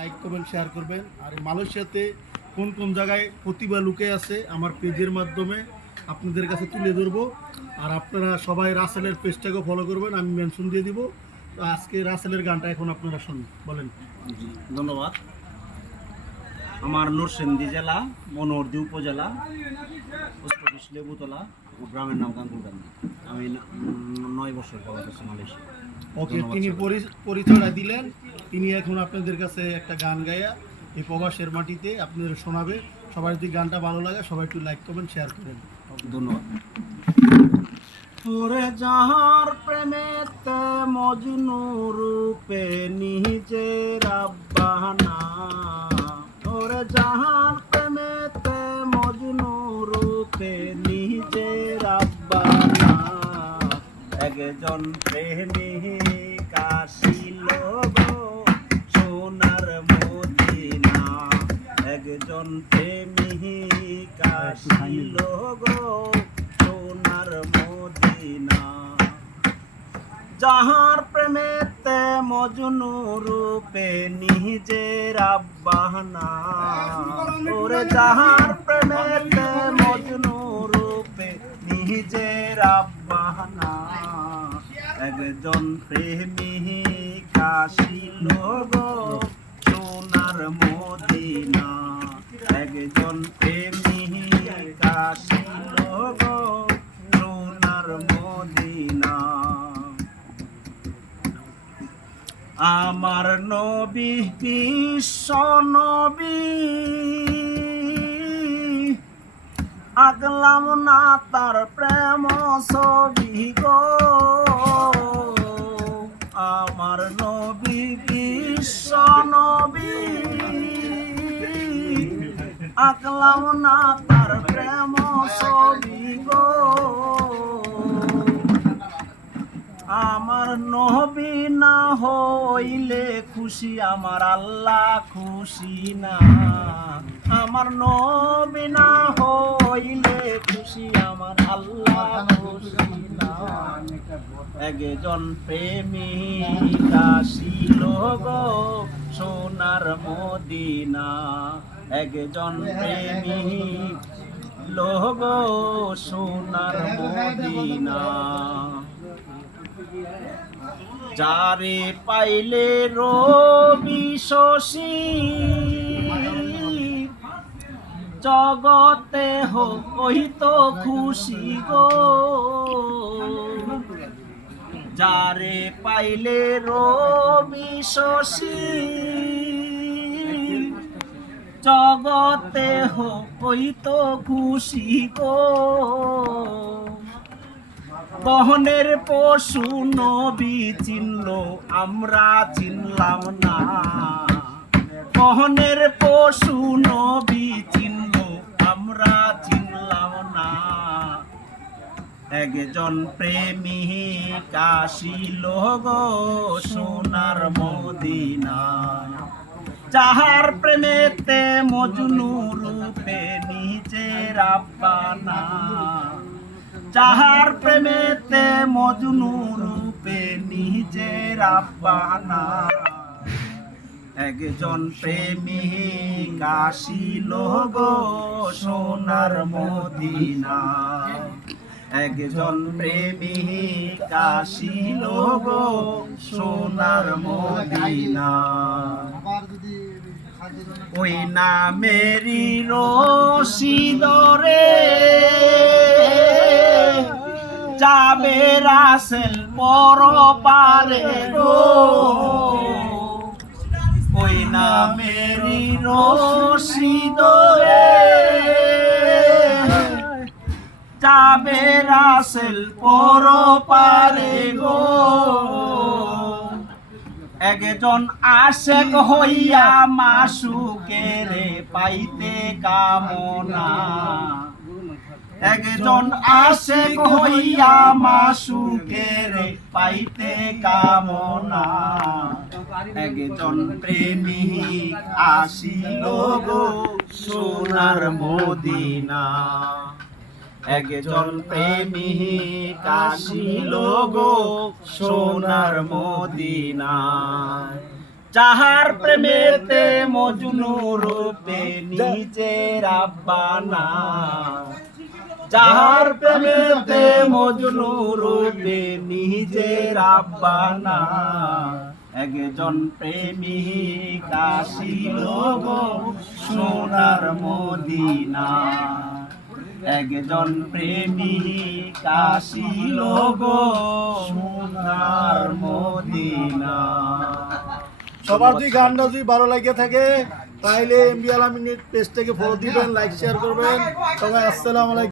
Like comment share করবেন। আর মালয়েশিয়াতে কোন কোন জায়গায় প্রতিভা লুকে আছে আমার পেজের মাধ্যমে আপনাদের কাছে তুলে ধরবো। আর আপনারা সবাই রাসেলের পেজটাকেও ফলো করবেন, আমি মেনশন দিয়ে দিব। তো আজকে রাসেলের গানটা এখন আপনারা শুনুন, বলেন। ধন্যবাদ। আমার নরসিংদী জেলা মনোহরদী উপজেলা পোস্ট অফিস লেবুতলা ও গ্রামের নাম গাঙ্গুলকান্দি। আমি 9 বছর বয়স আছে মালয়েশিয়া। ওকে, তিনি পরিচয়টা দিলেন। তিনি এখন আপনাদের কাছে একটা গান গাইয়া এই প্রবাসের মাটিতে আপনাদের শোনাবে। সবার যদি গানটা ভালো লাগে সবাই একটু লাইক কমেন্ট শেয়ার করেন। ধন্যবাদ। ওরে যাহার প্রেমেতে মজনু রূপে নিজের আব্বানা, ওরে যাহার প্রেমেতে মজনু রূপে নিজের আব্বানা, একজন প্রেমিক আসিল গো সোনার মদিনা, একজন প্রেমিক আসিল গো সোনার মদিনা, যাহার প্রেমেতে মজনু রূপে নিজের আব্বানা, ওরে যাহার প্রেমেতে মজনু রূপে নিজের আব্বানা, একজন প্রেমিক আসিল গো সোনার মদিনা, একজন প্রেমিক আসিল গো সোনার মদিনা, আমার নবী বিশ্ব নবী আগলাম না তার প্রেম ছবি গো, আমার নবী বিশ্ব নবী আগলাম না তার প্রেম ছবি গো, আমার নবী না হইলে খুশি আমার আল্লাহ খুশি না, আমার নবী না হইলে খুশি আমার আল্লাহ খুশি না, একজন প্রেমিক আসিল গো সোনার মদিনা, একজন প্রেমিক লোগ সোনার মদিনা, যারে পাইলে রবি শশী জগতে হইত খুশি গো, যারে পাইলে রবি শশী জগতে হইত খুশি গো, বহনের পশু নবী চিনল আমরা চিনলাম না, বহনের পশু নবী চিনল আমরা চিনলাম না, একজন প্রেমিক আসিল গো সোনার মদিনা, যাহার প্রেমেতে মজনু রূপে নিজের আব্বানা, যাহার প্রেমেতে মজনু রূপে নিজের আব্বানা, একজন প্রেমিক আসিল গো সোনার মদিনা, একজন প্রেমিক আসিল গো সোনার মদিনা, ওই নামেরই রশিদরে যাবে রাসেল পরপারে গো, ওই নামেরই রশিদরে যাবে রাসেল পরপারে গো, একজন আশেক হইয়া মাসুকের পাইতে কামনা, একজন আশেক হইয়া মাসুকের পাইতে কামনা, একজন প্রেমিক আসিল গো সোনার মদিনা, একজন প্রেমিক আসিল গো সোনার মদিনা, যাহার প্রেমেতে মজনু রূপে নিজের আব্বানা, যাহার প্রেমেতে মজনু রূপে নিজের আব্বানা, একজন প্রেমিক আসিল গো সোনার মদিনা, একজন প্রেমিক আসিল গো সোনার মদিনা। সবার যদি গানটা যদি ভালো লাগে থাকে তাহলে এমবি আলামিনের পেজটাকে ফলো দিবেন, লাইক শেয়ার করবেন। সবাই আসসালামু আলাইকুম।